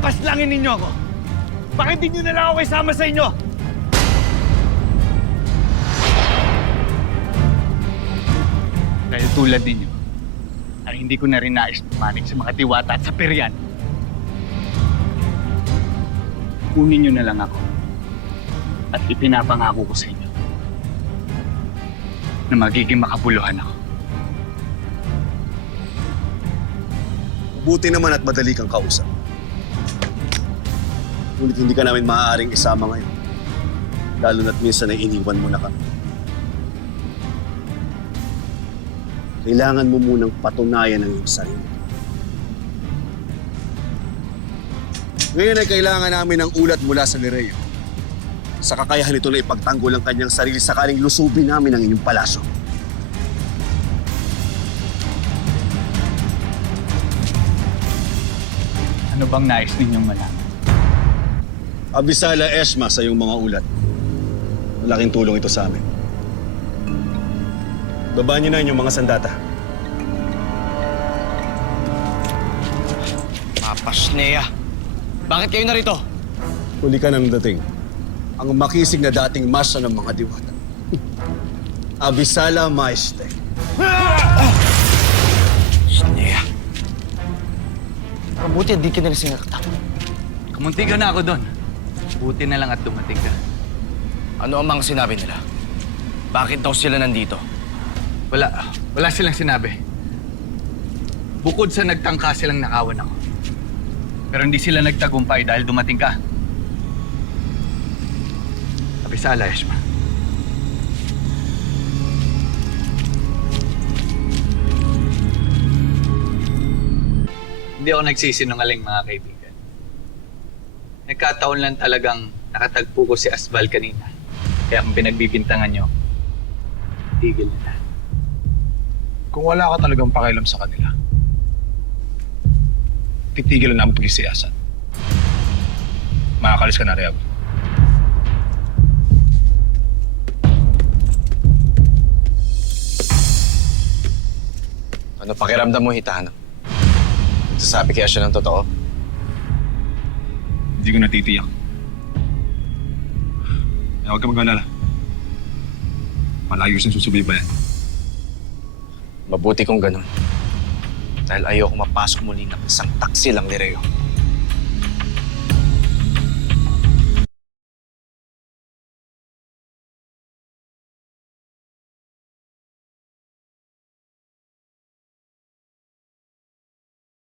paslangin ninyo ako? Bakit di nyo na lang ako isama sa inyo? Dahil tulad ninyo, ay hindi ko na rin nais pumanig sa mga diwata at sa peryan. Kunin nyo na lang ako at ipinapangako ko sa inyo na magiging makabuluhan ako. Buti naman at madali kang kausap. Ngunit hindi ka namin maaaring isama ngayon. Lalo na't minsan ay iniwan mo na kami. Kailangan mo munang patunayan ang iyong sarili. Ngayon ay kailangan namin ng ulat mula sa Lireo. Sa kakayahan nito na ipagtanggol ang kanyang sarili sakaling lusubin namin ang inyong palasyo. Ano bang nais ninyong malaman? Abisala Esma sa iyong mga ulat. Malaking tulong ito sa amin. Babaan niyo na inyong mga sandata. Mapasneya. Bakit kayo narito? Huli ka nang dating. Ang makisig na dating masa ng mga diwata. Abisala Maeste. Sneya. Mabuti hindi ka na rin sinaktan. Kumunti ka na ako doon. Buti na lang at dumating ka. Ano ang mga sinabi nila? Bakit daw sila nandito? Wala silang sinabi. Bukod sa nagtangka silang nakawan ako. Pero hindi sila nagtagumpay dahil dumating ka. Abisala, Esma. Hindi ako nagsisinungaling, mga kaibigan. Nagkataon lang talagang nakatagpo ko si Asbal kanina. Kaya kung pinagbibintangan nyo, tigil na. Kung wala ka talagang pakialam sa kanila, titigilan na ang pagsisiyasan. Makakalis ka na, Rehab. Ano pakiramdam mo, Hitano? Sasabi kaya siya ng totoo? Hindi ko natitiyak. Kaya huwag ka mag-alala. Malagi ko siyang susubaybayan. Mabuti kung ganun. Dahil ayoko mapasok muli ng isang taksil ang Lireo.